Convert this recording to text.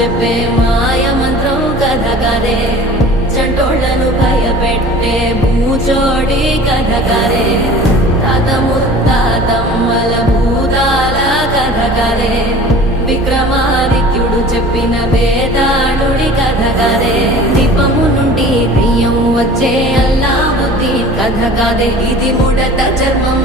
చెప్పే మాయ మంత్రం కథ కదే, చంటోళ్లను భయపెట్టే భూచోడి కథ కదే, తాత ముత్తాతమ్మల భూతాల కథ కదే, విక్రమాదిత్యుడు చెప్పిన వేదాళుడి కథ కదే, దీపము నుండి దెయ్యం వచ్చే అల్లావుద్దీన్ కథ కదే, ఇది ముడత చర్మం